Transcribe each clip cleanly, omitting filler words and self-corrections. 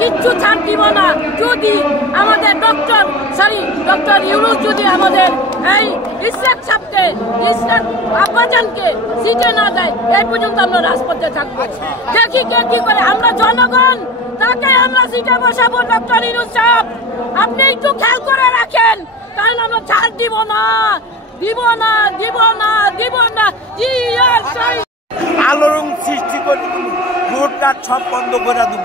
কিচ্ছু ছাড় দিব না যদি আমাদের ডক্টর ইউনূস যদি আমাদের এই ইসরাক সাহেবকে ইসরাক আব্বাজানকে সিটে না দেয় এই পর্যন্ত আমরা রাজপথে থাকবো। দেখি কে কি করে। আমরা জনগণ, তাকে আমরা সিটে বসাবো। ডক্টর ইউনূস সাহেব, আপনি একটু খেয়াল করে রাখেন, কারণ আমরা ছাড় দিব না, দিব না, দিব না, দিব না। আলোড়ন সৃষ্টি করে দিব, রোডঘাট সব বন্ধ করে দিব।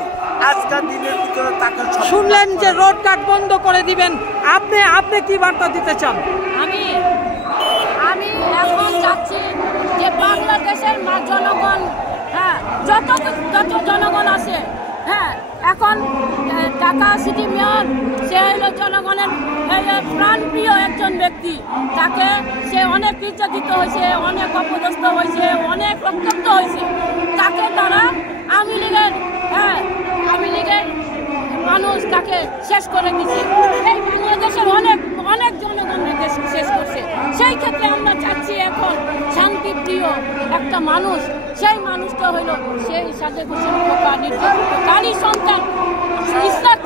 আজকের দিনের ভিতরে তাকে শুনলেন যে রোডঘাট বন্ধ করে দিবেন। আপনি কি বার্তা দিতে চান? আমি এখন চাচ্ছি যে বাংলাদেশের জনগণ, যত জনগণ আছে, এখন ঢাকা সিটি মেয়র, সে হলো জনগণের প্রাণপ্রিয় একজন ব্যক্তি। তাকে সে অনেক নির্যাতিত হয়েছে, অনেক অপদস্থ হয়েছে, অনেক রক্তাক্ত হয়েছে। তাকে তারা আওয়ামী লীগের মানুষ তাকে শেষ করে দিচ্ছে। এই বাংলাদেশের অনেক জনগণকে শেষ করছে। সেই ক্ষেত্রে আমরা চাচ্ছি এখন শান্তিপ্রিয় একটা মানুষ, সেই মানুষটা হইল সেই সাদেক হোসেন খোকা, তারই সন্তান ইসরাক।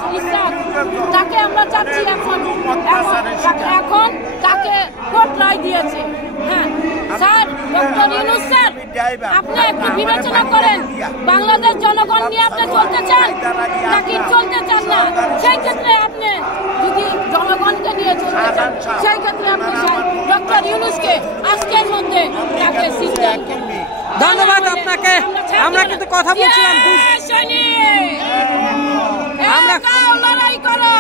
তাকে আমরা চাচ্ছি এখন তাকে কোর্ট রায় দিয়েছে। স্যার, ডক্টর ইউনূস স্যার, আপনি একটু বিবেচনা করেন, বাংলাদেশ জনগণ নিয়ে আপনি চলতে চান নাকি চলতে চান না? সেই ক্ষেত্রে আপনি যদি জনগণকে নিয়ে চলতে চান, সেই ক্ষেত্রে আপনি ডক্টর ইউনূসকে আজকের মধ্যে তাকে সিস্টেম। ধন্যবাদ আপনাকে। আমরা কিন্তু কথা বলছিলাম, আমরা লড়াই করো।